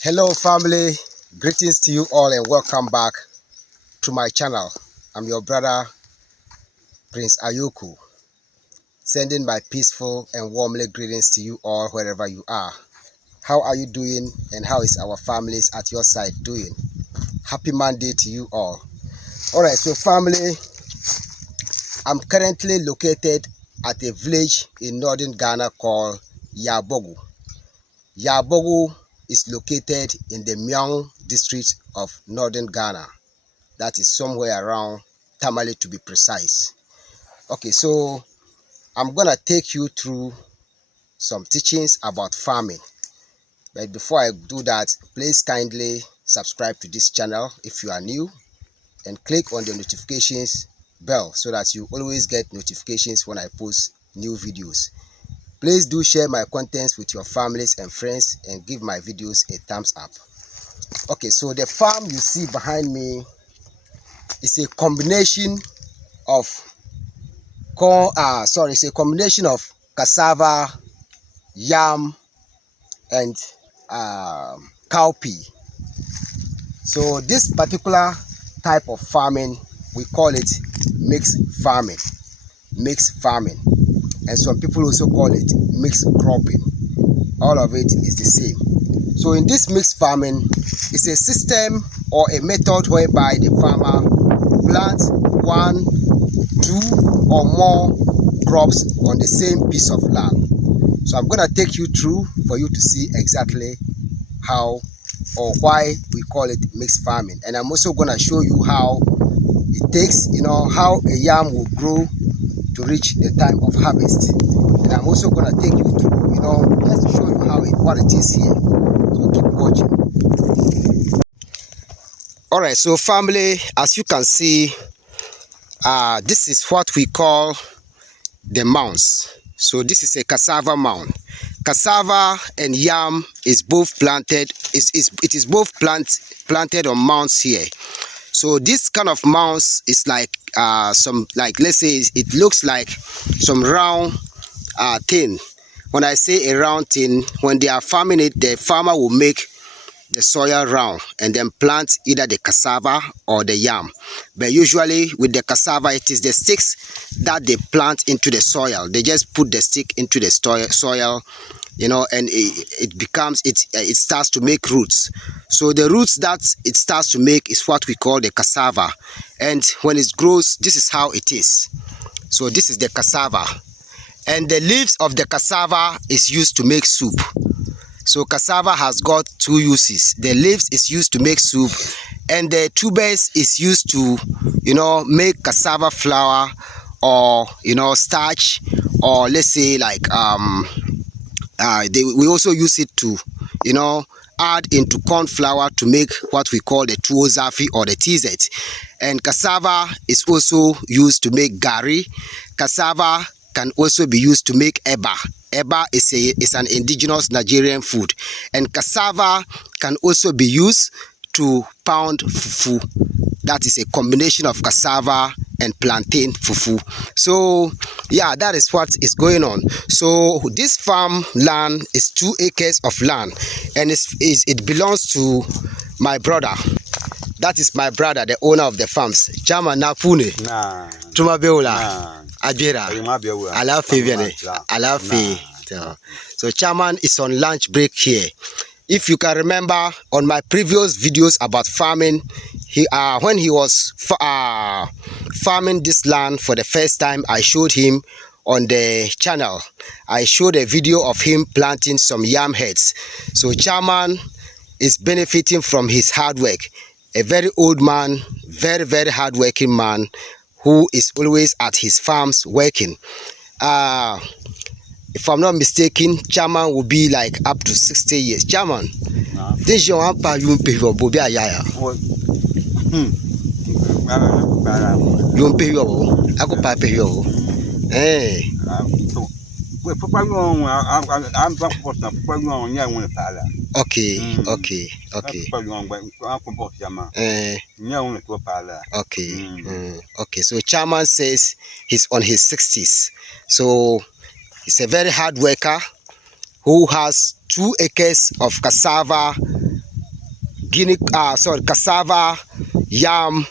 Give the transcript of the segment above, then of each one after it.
Hello family, greetings to you all and welcome back to my channel. I'm your brother Prince Ayoko, sending my peaceful and warmly greetings to you all wherever you are. How are you doing and how is our families at your side doing? Happy Monday to you all. Alright, so family, I'm currently located at a village in northern Ghana called Yabogu. Yabogu is located in the Myong district of northern Ghana. That is somewhere around Tamale to be precise. Okay, so I'm gonna take you through some teachings about farming. But before I do that, please kindly subscribe to this channel if you are new and click on the notifications bell so that you always get notifications when I post new videos. Please do share my contents with your families and friends and give my videos a thumbs up. Okay, so the farm you see behind me is a combination of it's a combination of cassava, yam, and cowpea. So this particular type of farming, we call it mixed farming. And some people also call it mixed cropping. All of it is the same. So in this mixed farming, it's a system or a method whereby the farmer plants 1, 2 or more crops on the same piece of land. So I'm going to take you through for you to see exactly how or why we call it mixed farming. And I'm also going to show you how it takes, how a yam will grow to reach the time of harvest. And I'm also going to take you through, just to show you what it is here. So keep watching. All right, so family, as you can see, this is what we call the mounds. So this is a cassava mound. Cassava and yam is both planted. It is both planted on mounds here. So this kind of mounds is like let's say it looks like some round tin. When I say a round tin, when they are farming it, the farmer will make the soil round and then plant either the cassava or the yam. But usually with the cassava, it is the sticks that they plant into the soil. They just put the stick into the soil, and it starts to make roots. So the roots that it starts to make is what we call the cassava. And when it grows, this is how it is. So this is the cassava. And the leaves of the cassava is used to make soup. So cassava has got two uses. The leaves is used to make soup, and the tubers is used to, make cassava flour or, starch, or let's say like, we also use it to, add into corn flour to make what we call the tuwo zafi or the TZ. And cassava is also used to make gari. Cassava can also be used to make eba. Eba is an indigenous Nigerian food, and cassava can also be used to pound fufu. That is a combination of cassava and plantain fufu. So yeah, that is what is going on. So this farm land is 2 acres of land, and it belongs to my brother. That is my brother, the owner of the farms. Chama Napune. Tumabeula. Ajira. Alafi. So chairman is on lunch break here. If you can remember on my previous videos about farming, when he was farming this land for the first time, I showed him on the channel. I showed a video of him planting some yam heads. So chairman is benefiting from his hard work. A very old man, very, very hardworking man who is always at his farms working. If I'm not mistaken, chairman will be like up to 60 years. Chairman, this is your ampa you pay for Bobia Yaya. You pay your Ako Papa yo. Eh. Okay. Okay, so chairman says he's on his 60s. So he's a very hard worker who has 2 acres of cassava cassava, yam,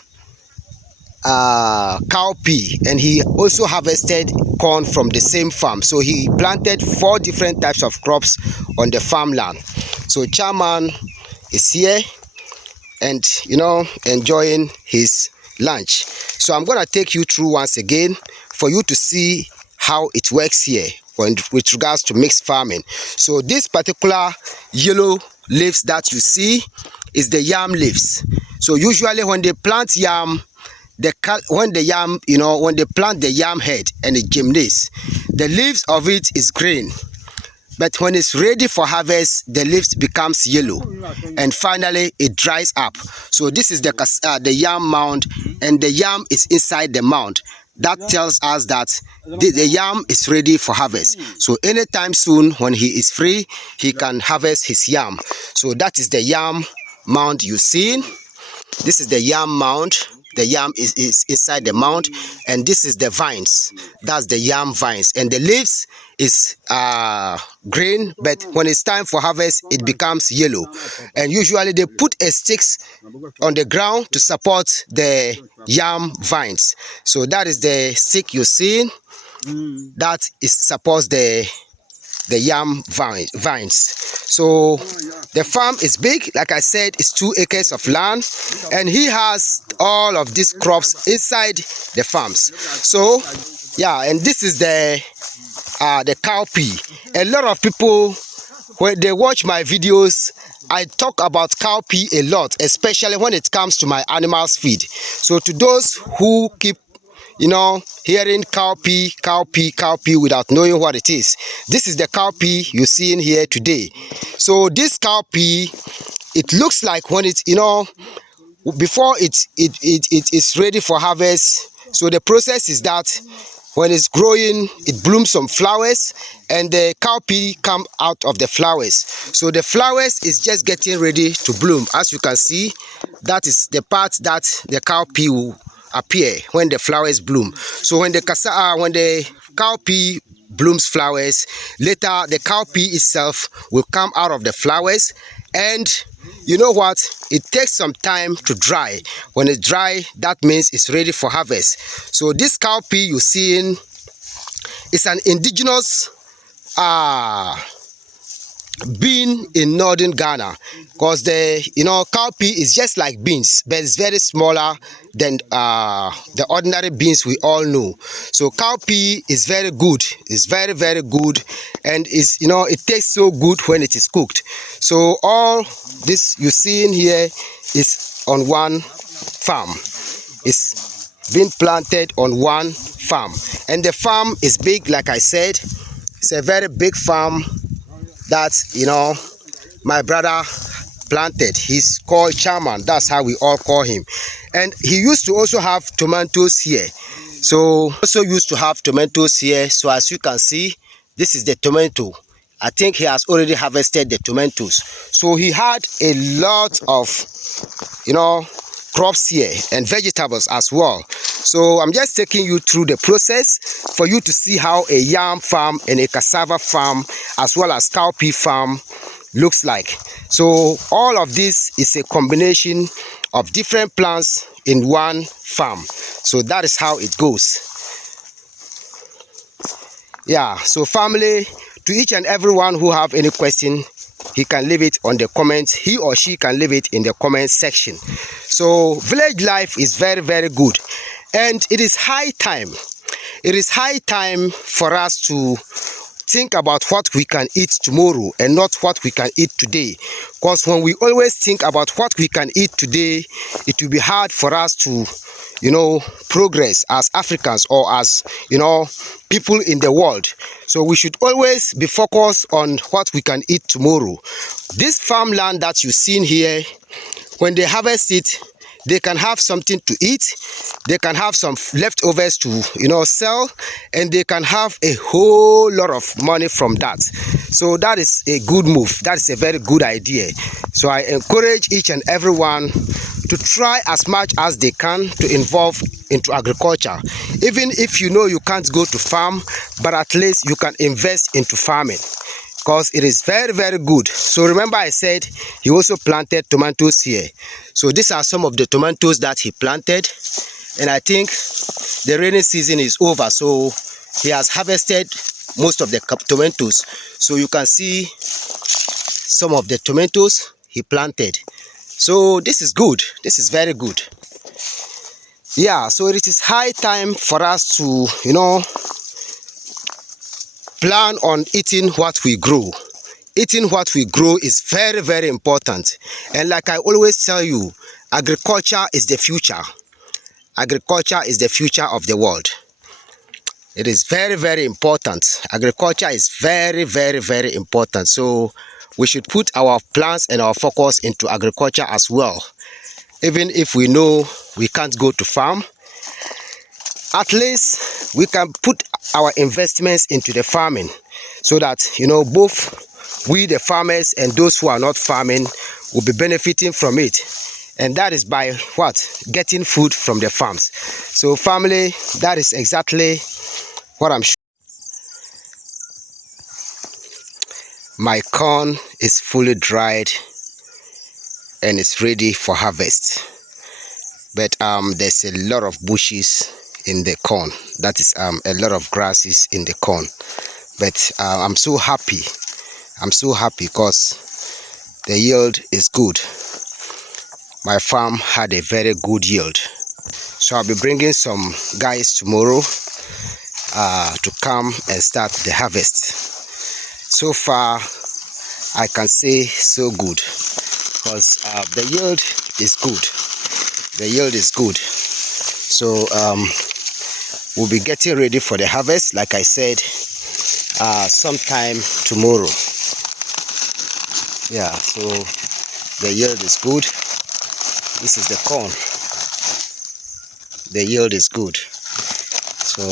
cowpea, and he also harvested corn from the same farm. So he planted 4 different types of crops on the farmland. So Chairman is here and enjoying his lunch. So I'm gonna take you through once again for you to see how it works here with regards to mixed farming. So this particular yellow leaves that you see is the yam leaves. So usually when they plant yam, when they plant the yam head and it germinates, the leaves of it is green. But when it's ready for harvest, the leaves becomes yellow, and finally it dries up. So this is the yam mound, and the yam is inside the mound. That tells us that the yam is ready for harvest. So anytime soon when he is free, he can harvest his yam. So that is the yam mound you see. This is the yam mound. The yam is inside the mound, and this is the vines. That's the yam vines, and the leaves is green, but when it's time for harvest, it becomes yellow. And usually they put a sticks on the ground to support the yam vines. So that is the stick you see. That supports the yam vines. So the farm is big. Like I said, it's 2 acres of land, and he has all of these crops inside the farms. So yeah, and this is the cowpea. A lot of people, when they watch my videos, I talk about cowpea a lot, especially when it comes to my animals feed. So to those who keep hearing cowpea without knowing what it is, this is the cowpea you see in here today. So this cowpea, it looks like when it's before it is ready for harvest. So the process is that when it's growing, it blooms some flowers, and the cowpea come out of the flowers. So the flowers is just getting ready to bloom. As you can see, that is the part that the cowpea will appear when the flowers bloom. So when the cowpea blooms flowers, later the cowpea itself will come out of the flowers, and you know what, it takes some time to dry. When it's dry, that means it's ready for harvest. So this cowpea you see is an indigenous bean in northern Ghana, because the cowpea is just like beans, but it's very smaller than the ordinary beans we all know. So cowpea is very good. It's very, very good, and is it tastes so good when it is cooked. So all this you see in here is on one farm. It's been planted on one farm, and the farm is big. Like I said, it's a very big farm that my brother planted. He's called Chairman. That's how we all call him. And he used to also have tomatoes here. So as you can see, this is the tomato. I think he has already harvested the tomatoes. So he had a lot of crops here and vegetables as well. So I'm just taking you through the process for you to see how a yam farm and a cassava farm as well as cowpea farm looks like. So all of this is a combination of different plants in one farm. So that is how it goes. Yeah, so family, to each and everyone who have any question, he can leave it on the comments. He or she can leave it in the comment section. So village life is very, very good, and it is high time. It is high time for us to think about what we can eat tomorrow and not what we can eat today. Because when we always think about what we can eat today, it will be hard for us to progress as Africans or as people in the world. So we should always be focused on what we can eat tomorrow. This farmland that you see here, when they harvest it, they can have something to eat, they can have some leftovers to sell, and they can have a whole lot of money from that. So that is a good move. That is a very good idea. So I encourage each and everyone to try as much as they can to involve into agriculture. Even if you can't go to farm, but at least you can invest into farming. because it is very, very good. So remember I said he also planted tomatoes here. So these are some of the tomatoes that he planted, and I think the rainy season is over, so he has harvested most of the tomatoes. So you can see some of the tomatoes he planted. So this is good. This is very good. Yeah, so it is high time for us to, plan on eating what we grow. Eating what we grow is very, very important. And like I always tell you, agriculture is the future. Agriculture is the future of the world. It is very, very important. Agriculture is very, very, very important. So we should put our plans and our focus into agriculture as well. Even if we know we can't go to farm, at least we can put our investments into the farming, so that both we the farmers and those who are not farming will be benefiting from it. And that is by what? Getting food from the farms. So family, that is exactly what I'm showing. My corn is fully dried and it's ready for harvest. But there's a lot of bushes in the corn. That is a lot of grasses in the corn. But I'm so happy. I'm so happy because the yield is good. My farm had a very good yield. So I'll be bringing some guys tomorrow to come and start the harvest. So far, I can say so good, because the yield is good. The yield is good. So we'll be getting ready for the harvest, like I said, sometime tomorrow. Yeah, so the yield is good. This is the corn. The yield is good. So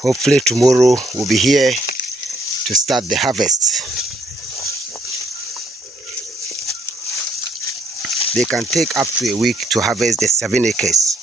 hopefully tomorrow we'll be here to start the harvest. They can take up to a week to harvest the 7 acres.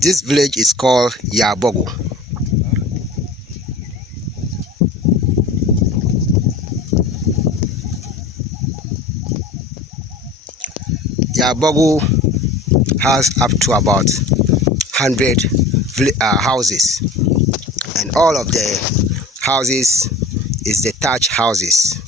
This village is called Yabogo. Yabogo has up to about 100 houses, and all of the houses is the thatch houses.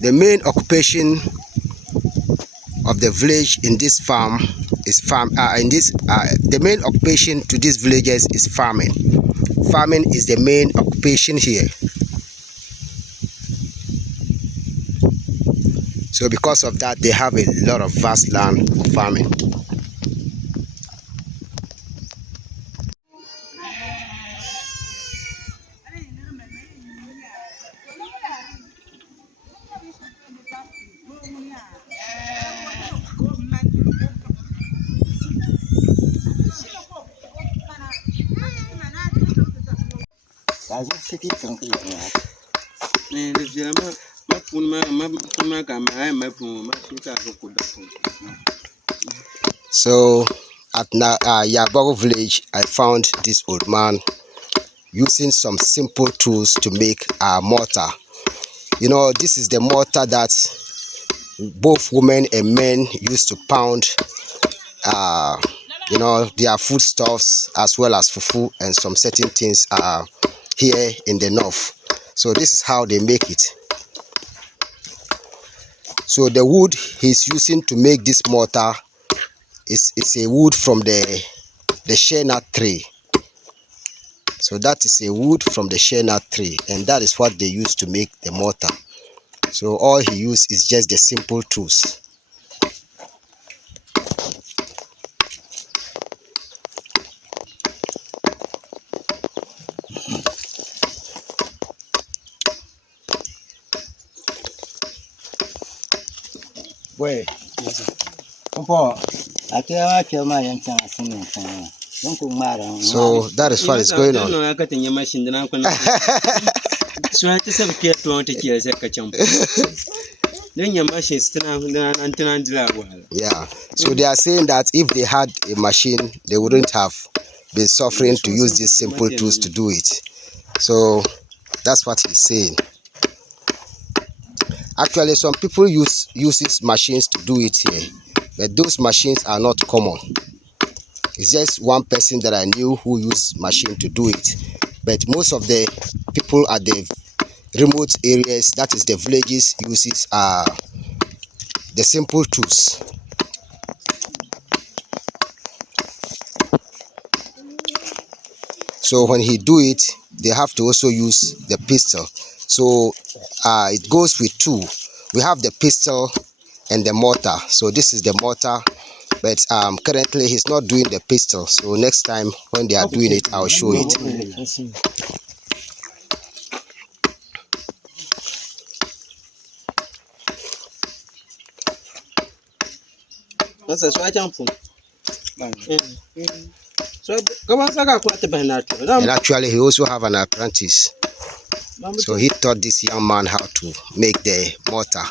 The main occupation of the village in this farm is the main occupation to these villages is farming. Farming is the main occupation here. So because of that, they have a lot of vast land for farming. So at Yabogo village, I found this old man using some simple tools to make a mortar. You know, this is the mortar that both women and men used to pound you know, their foodstuffs as well as fufu and some certain things here in the north. So this is how they make it. So the wood he's using to make this mortar is a wood from the shea nut tree. So that is a wood from the shea nut tree, and that is what they use to make the mortar. So all he used is just the simple tools. Wait. So that is what is going on. Yeah, so they are saying that if they had a machine, they wouldn't have been suffering to use these simple tools to do it. So that's what he's saying. Actually, some people use these machines to do it here, but those machines are not common. It's just one person that I knew who used machine to do it, but most of the people at the remote areas, that is the villages, uses the simple tools. So when he do it, they have to also use the pistol. So it goes with two. We have the pistol and the mortar. So this is the mortar, but currently he's not doing the pistol. So next time when they are doing it, I'll show it. And actually he also have an apprentice. So he taught this young man how to make the mortar.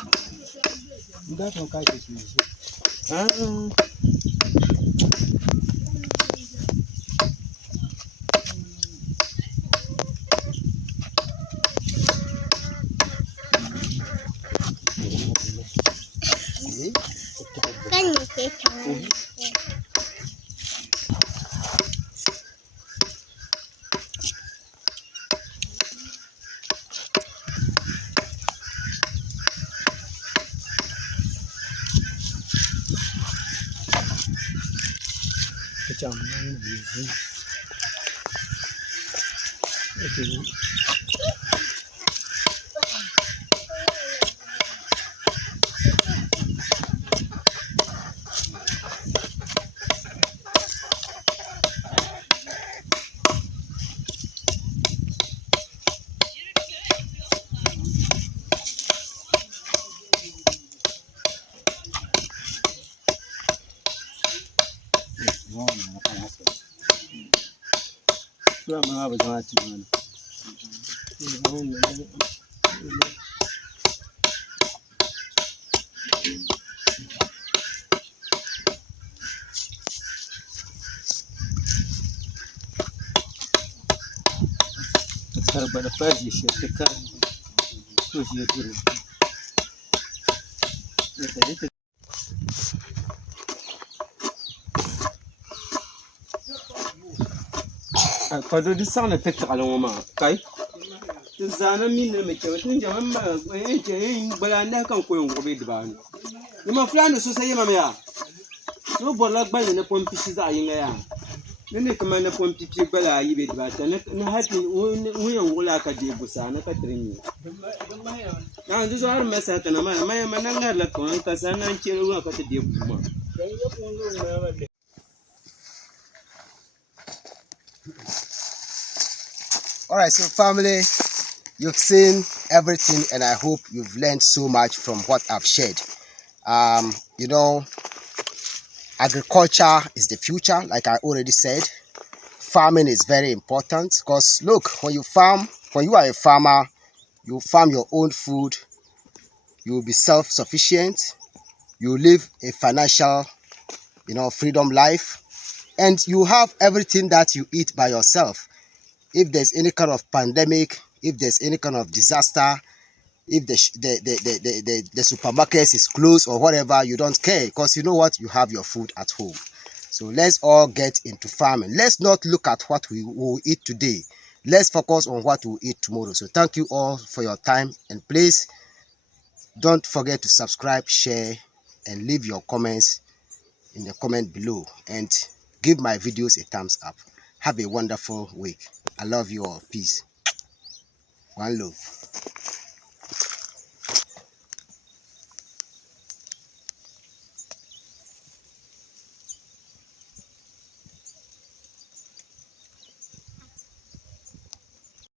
Alright, so family, you've seen everything and I hope you've learned so much from what I've shared. You know, agriculture is the future, like I already said. Farming is very important because look, when you farm, when you are a farmer, you farm your own food, you will be self-sufficient, you live a financial, freedom life, and you have everything that you eat by yourself. If there's any kind of pandemic, if there's any kind of disaster, if the supermarket is closed or whatever, you don't care, because you know what, you have your food at home. So let's all get into farming. Let's not look at what we will eat today. Let's focus on what we'll eat tomorrow. So thank you all for your time, and please don't forget to subscribe, share, and leave your comments in the comment below, and give my videos a thumbs up. Have a wonderful week. I love you all. Peace. One love.